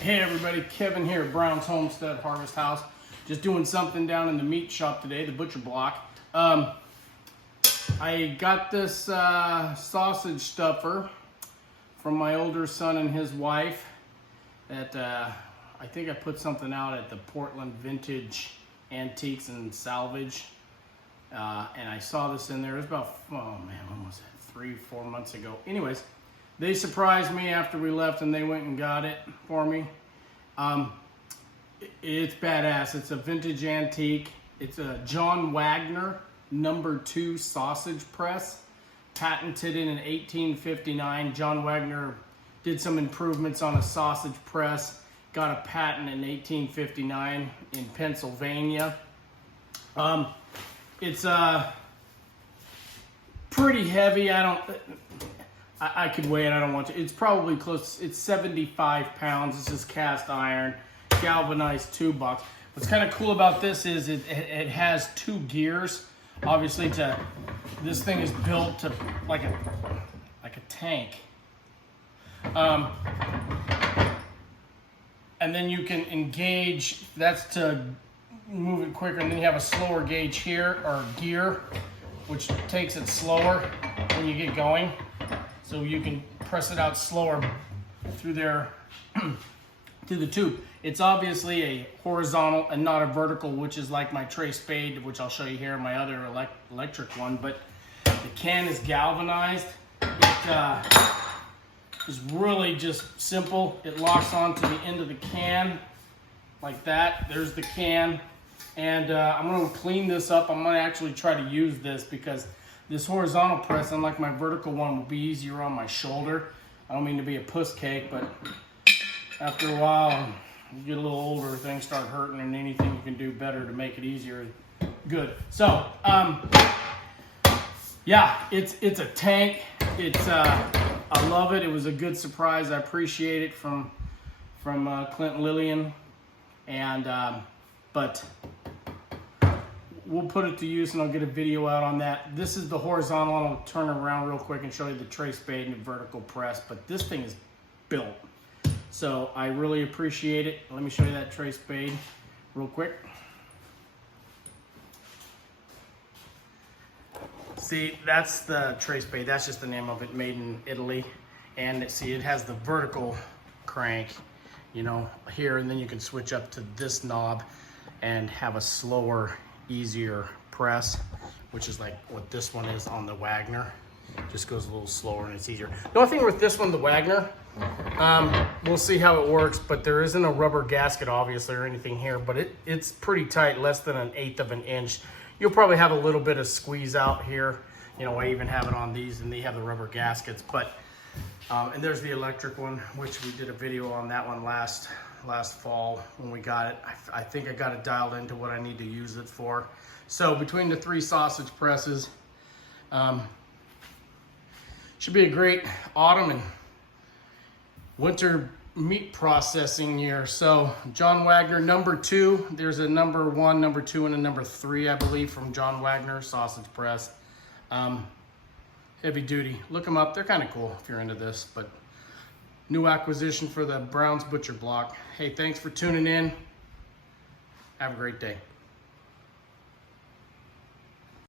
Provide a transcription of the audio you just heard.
Hey everybody, Kevin here at Brown's Homestead Harvest House. Just doing something down in the meat shop today, the butcher block. I got this sausage stuffer from my older son and his wife that I think I put something out at the Portland Vintage Antiques and Salvage. And I saw this in there. It was about, oh man, when was it? 3-4 months ago. Anyways, they surprised me after we left and they went and got it for me. It's badass. It's a vintage antique. It's a John Wagner #2 sausage press, patented in 1859. John Wagner did some improvements on a sausage press, got a patent in 1859 in Pennsylvania. It's pretty heavy. I could weigh it, I don't want to. It's probably close, it's 75 pounds. This is cast iron, galvanized toolbox. What's kind of cool about this is it has 2 gears. Obviously, this thing is built to like a tank. And then you can engage, that's to move it quicker, and then you have a slower gauge here, or gear, which takes it slower when you get going. So you can press it out slower through there, through the tube. It's obviously a horizontal and not a vertical, which is like my tray spade, which I'll show you here in my other electric one. But the can is galvanized. It is really just simple. It locks onto the end of the can like that. There's the can. And I'm gonna clean this up. I'm gonna actually try to use this because this horizontal press, unlike my vertical one, will be easier on my shoulder. I don't mean to be a puss cake, but after a while, you get a little older, things start hurting, and anything you can do better to make it easier is good. So, yeah, it's a tank. I love it. It was a good surprise. I appreciate it from Clint and Lillian, and but we'll put it to use and I'll get a video out on that. This is the horizontal, and I'll turn it around real quick and show you the tray spade and the vertical press, but this thing is built. So I really appreciate it. Let me show you that tray spade real quick. See, that's the tray spade. That's just the name of it, made in Italy. And see, it has the vertical crank, you know, here, and then you can switch up to this knob and have a slower, easier press, which is like what this one is on the Wagner. Just goes a little slower and it's easier. The only thing with this one, the Wagner, we'll see how it works, but there isn't a rubber gasket obviously or anything here, but it's pretty tight, less than 1/8 of an inch. You'll probably have a little bit of squeeze out here. You know, I even have it on these and they have the rubber gaskets, but and there's the electric one, which we did a video on that one last fall when we got it. I think I got it dialed into what I need to use it for. So between the 3 sausage presses, should be a great autumn and winter meat processing year. So John Wagner #2, there's a #1, #2, and a #3, I believe, from John Wagner sausage press. Heavy duty. Look them up. They're kind of cool if you're into this, but new acquisition for the Brown's Butcher block. Hey, thanks for tuning in. Have a great day.